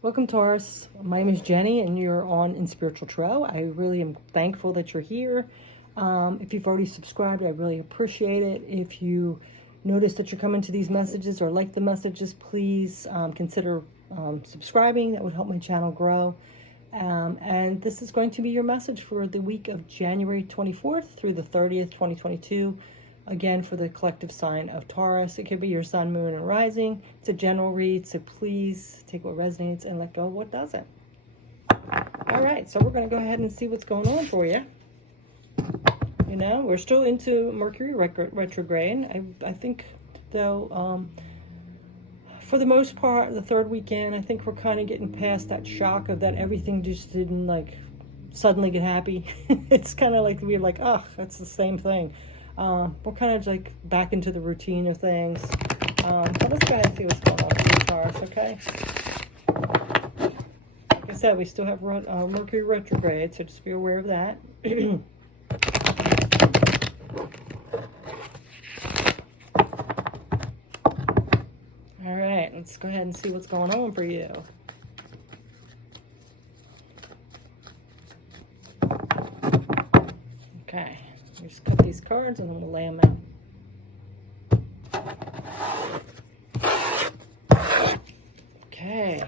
Welcome, Taurus. My name is Jenny, and you're on In Spiritual Tarot. I really am thankful that you're here. If you've already subscribed, I really appreciate it. If you notice that you're coming to these messages or like the messages, please consider subscribing. That would help my channel grow. And this is going to be your message for the week of January 24th through the 30th, 2022. Again, for the collective sign of Taurus. It could be your sun, moon, and rising. It's a general read, so please take what resonates and let go of what doesn't. All right, so we're going to go ahead and see what's going on for you. You know, we're still into Mercury retrograde. I think, though, for the most part, the third weekend, I think we're kind of getting past that shock of that everything just didn't, like, suddenly get happy. It's kind of like we're like, oh, that's the same thing. We're kind of like back into the routine of things. But let's go ahead and see what's going on with the Taurus, okay? Like I said, we still have Mercury retrograde, so just be aware of that. All right, let's go ahead and see what's going on for you. Okay. Just cut these cards and then we'll lay them out. Okay.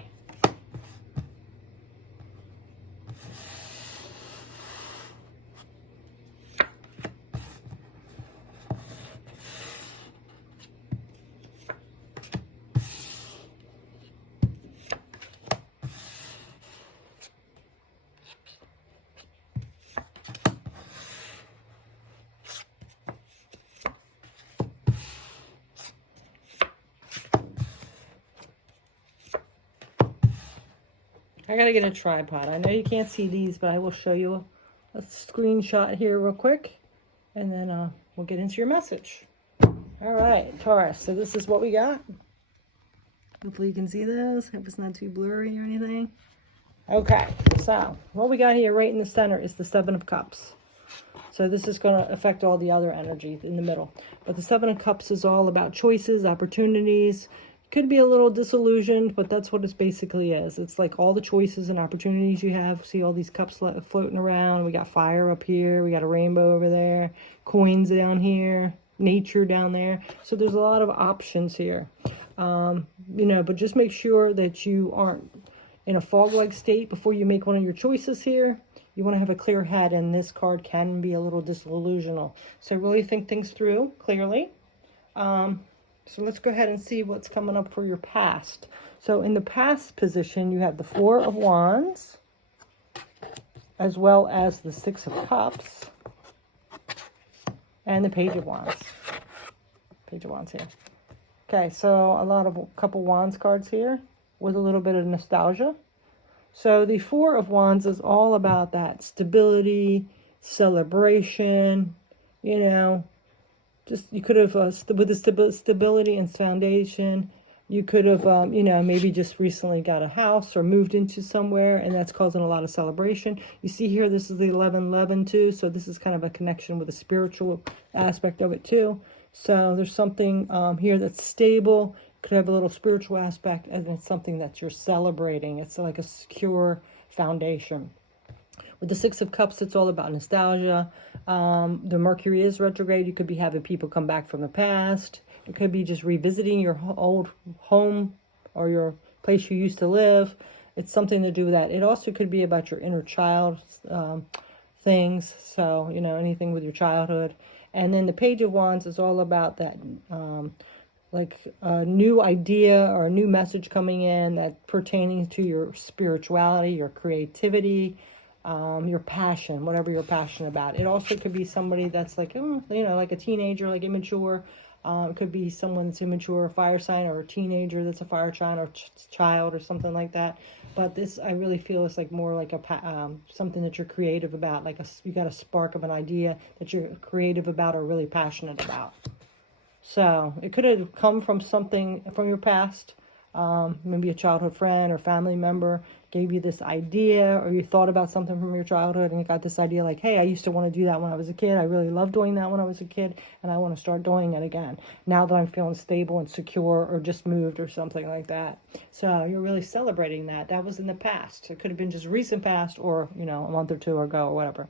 I gotta get a tripod. I know you can't see these, but I will show you a screenshot here real quick, and then we'll get into your message. All right, Taurus, so this is what we got. Hopefully you can see this, if it's not too blurry or anything. Okay, so what we got here right in the center is the Seven of Cups. So this is going to affect all the other energy in the middle. But the Seven of Cups is all about choices, opportunities. Could be a little disillusioned, but that's what it basically is. It's like all the choices and opportunities you have. See all these cups floating around. We got fire up here. We got a rainbow over there. Coins down here. Nature down there. So there's a lot of options here. You know, but just make sure that you aren't in a fog-like state before you make one of your choices here. You want to have a clear head, and this card can be a little disillusional. So really think things through clearly. So let's go ahead and see what's coming up for your past. So in the past position, you have the Four of Wands, as well as the Six of Cups, and the Page of Wands. Page of Wands here. Okay, so a couple Wands cards here with a little bit of nostalgia. So the Four of Wands is all about that stability, celebration, you know. Just, you could have, with the stability and foundation, you could have, you know, maybe just recently got a house or moved into somewhere, and that's causing a lot of celebration. You see here, this is the 11-11 too, so this is kind of a connection with the spiritual aspect of it too. So there's something here that's stable, could have a little spiritual aspect, and it's something that you're celebrating. It's like a secure foundation. With the Six of Cups, it's all about nostalgia. The Mercury is retrograde. You could be having people come back from the past. It could be just revisiting your old home or your place you used to live. It's something to do with that. It also could be about your inner child things. So, you know, anything with your childhood. And then the Page of Wands is all about that, like a new idea or a new message coming in that pertaining to your spirituality, your creativity, your passion, whatever you're passionate about. It also could be somebody that's like, you know, like a teenager, like immature. It could be someone that's immature, a fire sign, or a teenager that's a fire sign, or child, or something like that. But this, I really feel, is like more like a something that you're creative about. Like you got a spark of an idea that you're creative about or really passionate about. So it could have come from something from your past. Maybe a childhood friend or family member gave you this idea, or you thought about something from your childhood and you got this idea like, hey, I used to want to do that when I was a kid. I really loved doing that when I was a kid, and I want to start doing it again now that I'm feeling stable and secure, or just moved or something like that. So you're really celebrating that. That was in the past. It could have been just recent past, or, a month or two ago or whatever.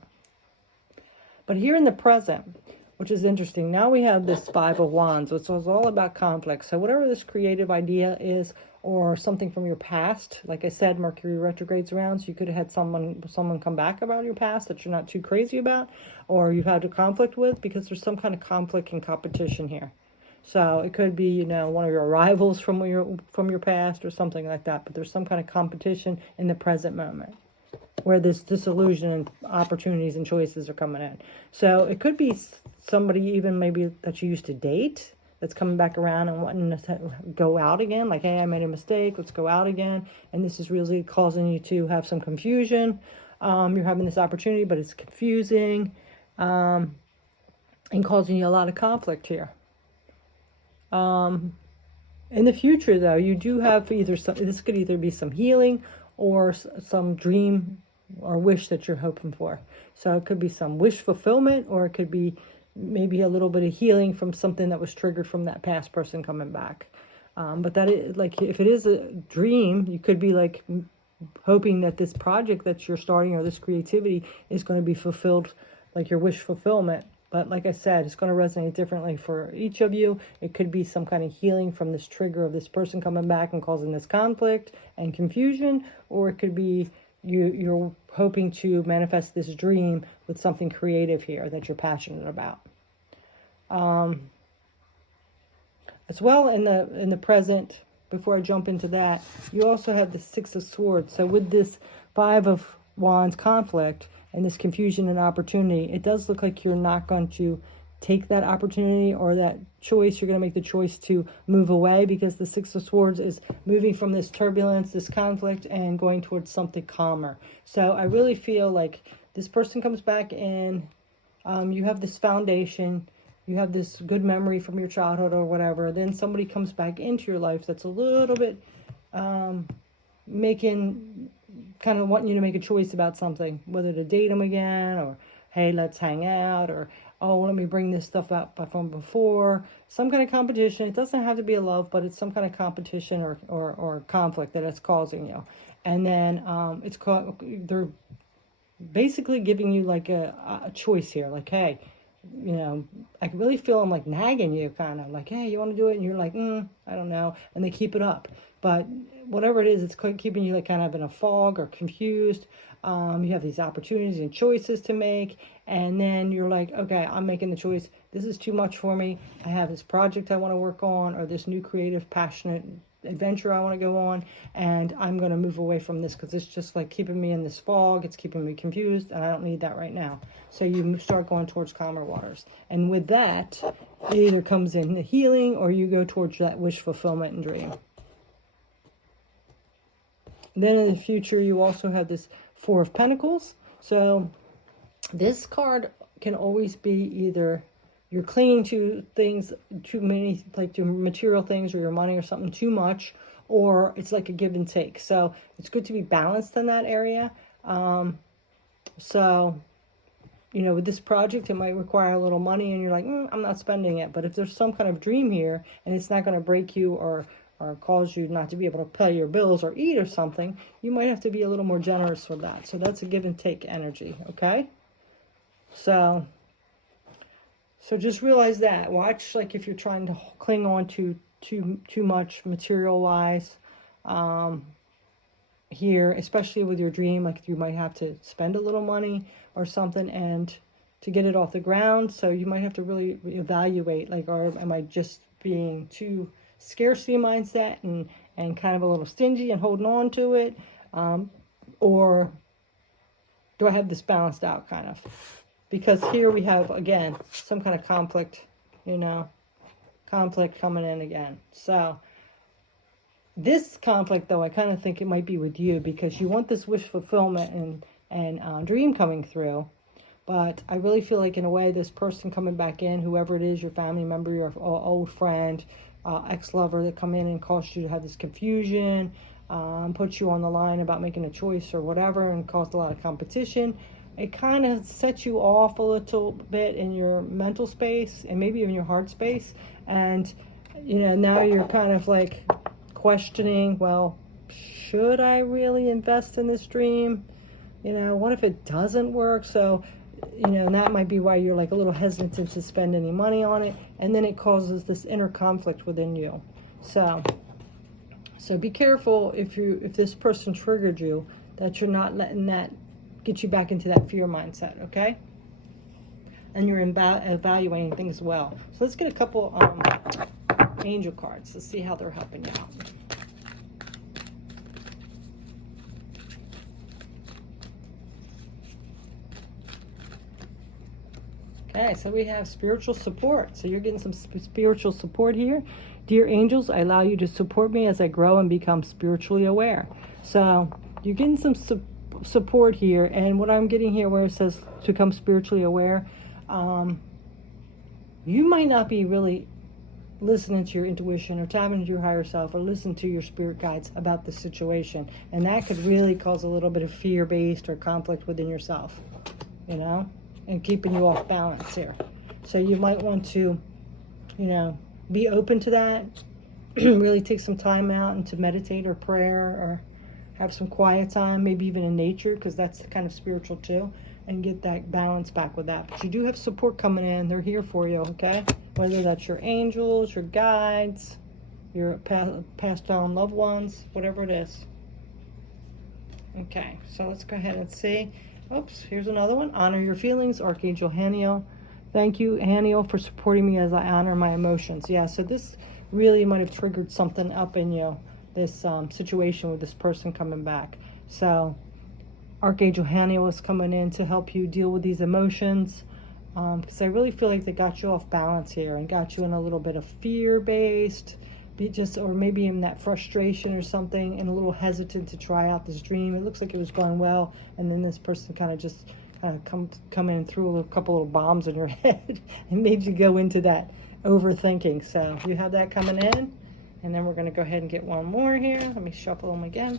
But here in the present, which is interesting, now we have this Five of Wands, which is all about conflict. So whatever this creative idea is, or something from your past, like I said, Mercury retrogrades around, so you could have had someone come back about your past that you're not too crazy about, or you've had a conflict with, because there's some kind of conflict and competition here. So it could be, one of your rivals from your past or something like that, but there's some kind of competition in the present moment where this disillusion and opportunities and choices are coming in. So it could be somebody even maybe that you used to date that's coming back around and wanting to go out again. Like, hey, I made a mistake, let's go out again. And this is really causing you to have some confusion. You're having this opportunity, but it's confusing, and causing you a lot of conflict here. In the future, though, you do have this could either be some healing or some dream or wish that you're hoping for. So it could be some wish fulfillment, or it could be maybe a little bit of healing from something that was triggered from that past person coming back. But that is, like, if it is a dream, you could be like hoping that this project that you're starting, or this creativity, is going to be fulfilled, like your wish fulfillment. But like I said, it's going to resonate differently for each of you. It could be some kind of healing from this trigger of this person coming back and causing this conflict and confusion, or it could be you're hoping to manifest this dream with something creative here that you're passionate about. As well, in the present, before I jump into that, you also have the Six of Swords. So with this Five of Wands conflict and this confusion and opportunity, it does look like you're not going to take that opportunity or that choice. You're going to make the choice to move away, because the Six of Swords is moving from this turbulence, this conflict, and going towards something calmer. So I really feel like this person comes back in, you have this foundation, you have this good memory from your childhood or whatever. Then somebody comes back into your life that's a little bit kind of wanting you to make a choice about something, whether to date them again, or hey, let's hang out, or oh, let me bring this stuff up from before. Some kind of competition. It doesn't have to be a love, but it's some kind of competition or conflict that it's causing you. And then they're basically giving you like a choice here. Like, hey, I can really feel them like nagging you, kind of like, hey, you want to do it? And you're like, I don't know. And they keep it up. But whatever it is, it's keeping you like kind of in a fog or confused. You have these opportunities and choices to make. And then you're like, okay, I'm making the choice. This is too much for me. I have this project I want to work on, or this new creative, passionate adventure I want to go on, and I'm going to move away from this because it's just like keeping me in this fog. It's keeping me confused, and I don't need that right now. So you start going towards calmer waters. And with that, it either comes in the healing, or you go towards that wish fulfillment and dream. And then in the future, you also have this Four of Pentacles. So this card can always be either you're clinging to things, too many, like to material things or your money or something too much, or it's like a give and take. So it's good to be balanced in that area. So, with this project, it might require a little money and you're like, I'm not spending it. But if there's some kind of dream here and it's not going to break you or cause you not to be able to pay your bills or eat or something, you might have to be a little more generous with that. So that's a give and take energy, okay? So just realize that. Watch, like, if you're trying to cling on to too much material-wise here, especially with your dream, like you might have to spend a little money or something and to get it off the ground. So you might have to really evaluate, like, or am I just being too scarcity mindset and kind of a little stingy and holding on to it, or do I have this balanced out kind of? Because here we have, again, some kind of conflict, conflict coming in again. So this conflict, though, I kind of think it might be with you, because you want this wish fulfillment and dream coming through. But I really feel like, in a way, this person coming back in, whoever it is, your family member, your old friend, ex-lover that come in and caused you to have this confusion, put you on the line about making a choice or whatever, and caused a lot of competition. It kind of sets you off a little bit in your mental space and maybe even your heart space. And, you know, now you're kind of like questioning, well, should I really invest in this dream? You know, what if it doesn't work? So, you know, and that might be why you're like a little hesitant to spend any money on it. And then it causes this inner conflict within you. So be careful if this person triggered you, that you're not letting that get you back into that fear mindset, okay? And you're evaluating things well. So let's get a couple angel cards. Let's see how they're helping you out. Okay, so we have spiritual support. So you're getting some spiritual support here. Dear angels, I allow you to support me as I grow and become spiritually aware. So you're getting some support here. And what I'm getting here where it says to become spiritually aware, you might not be really listening to your intuition or tapping into your higher self or listening to your spirit guides about the situation. And that could really cause a little bit of fear-based or conflict within yourself, you know, and keeping you off balance here. So you might want to, you know, be open to that, really take some time out and to meditate or prayer or have some quiet time, maybe even in nature, because that's kind of spiritual too, and get that balance back with that. But you do have support coming in. They're here for you, okay? Whether that's your angels, your guides, your passed down loved ones, whatever it is. Okay, so let's go ahead and see. Oops, here's another one. Honor your feelings, Archangel Haniel. Thank you, Haniel, for supporting me as I honor my emotions. Yeah, so this really might have triggered something up in you, this situation with this person coming back. So Archangel Haniel is coming in to help you deal with these emotions, because I really feel like they got you off balance here and got you in a little bit of fear-based, or maybe in that frustration or something, and a little hesitant to try out this dream. It looks like it was going well, and then this person kind of just come in and threw a couple little bombs in your head and made you go into that overthinking. So you have that coming in, and then we're going to go ahead and get one more here. Let me shuffle them again.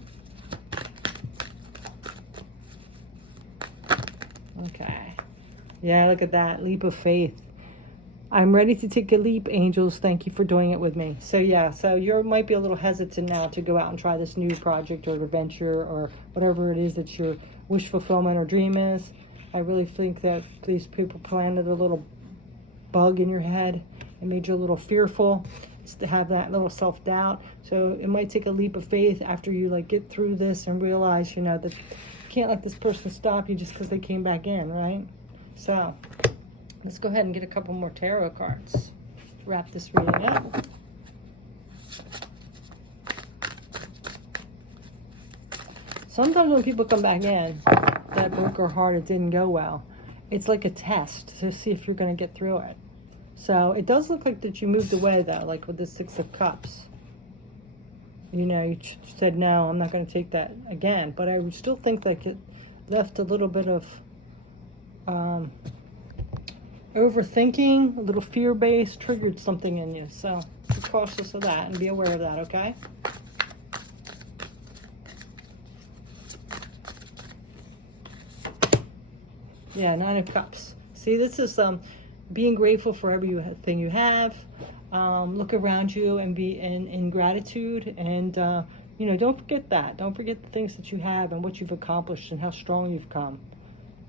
Okay. Yeah, look at that leap of faith. I'm ready to take a leap, angels. Thank you for doing it with me. So yeah, so you might be a little hesitant now to go out and try this new project or adventure or whatever it is that your wish fulfillment or dream is. I really think that these people planted a little bug in your head and made you a little fearful, to have that little self-doubt. So it might take a leap of faith after you like get through this and realize, you know, that you can't let this person stop you just because they came back in, right? So let's go ahead and get a couple more tarot cards to wrap this reading up. Sometimes when people come back in that broke our heart, it didn't go well, it's like a test to see if you're going to get through it. So it does look like that you moved away, though, like with the Six of Cups. You know, you said, no, I'm not going to take that again. But I would still think like it left a little bit of overthinking, a little fear-based, triggered something in you. So be cautious of that and be aware of that, okay? Yeah, Nine of Cups. See, this is being grateful for everything you have. Look around you and be in gratitude. And, you know, don't forget that. Don't forget the things that you have and what you've accomplished and how strong you've come.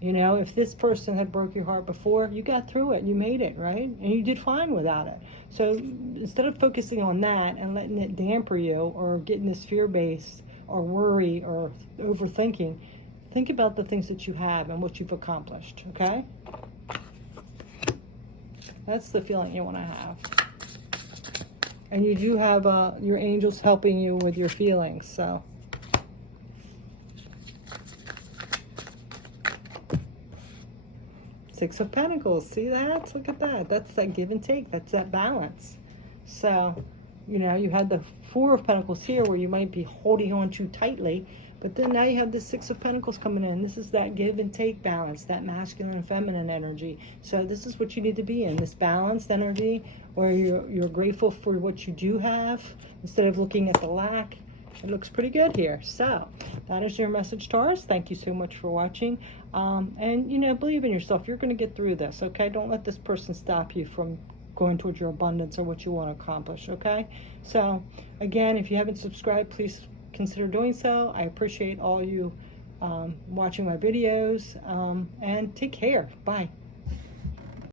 You know, if this person had broke your heart before, you got through it. You made it, right? And you did fine without it. So instead of focusing on that and letting it damper you or getting this fear-based or worry or overthinking, think about the things that you have and what you've accomplished, okay? That's the feeling you want to have. And you do have your angels helping you with your feelings, so. Six of Pentacles, see that? Look at that. That's that give and take. That's that balance. So, you know, you had the Four of Pentacles here where you might be holding on too tightly. But then now you have the Six of Pentacles coming in. This is that give and take balance, that masculine and feminine energy. So this is what you need to be in, this balanced energy where you're grateful for what you do have instead of looking at the lack. It looks pretty good here. So that is your message, Taurus. Thank you so much for watching. And, you know, believe in yourself. You're going to get through this, okay? Don't let this person stop you from going towards your abundance or what you want to accomplish, okay? So, again, if you haven't subscribed, please consider doing so. I appreciate all you watching my videos, and take care. Bye.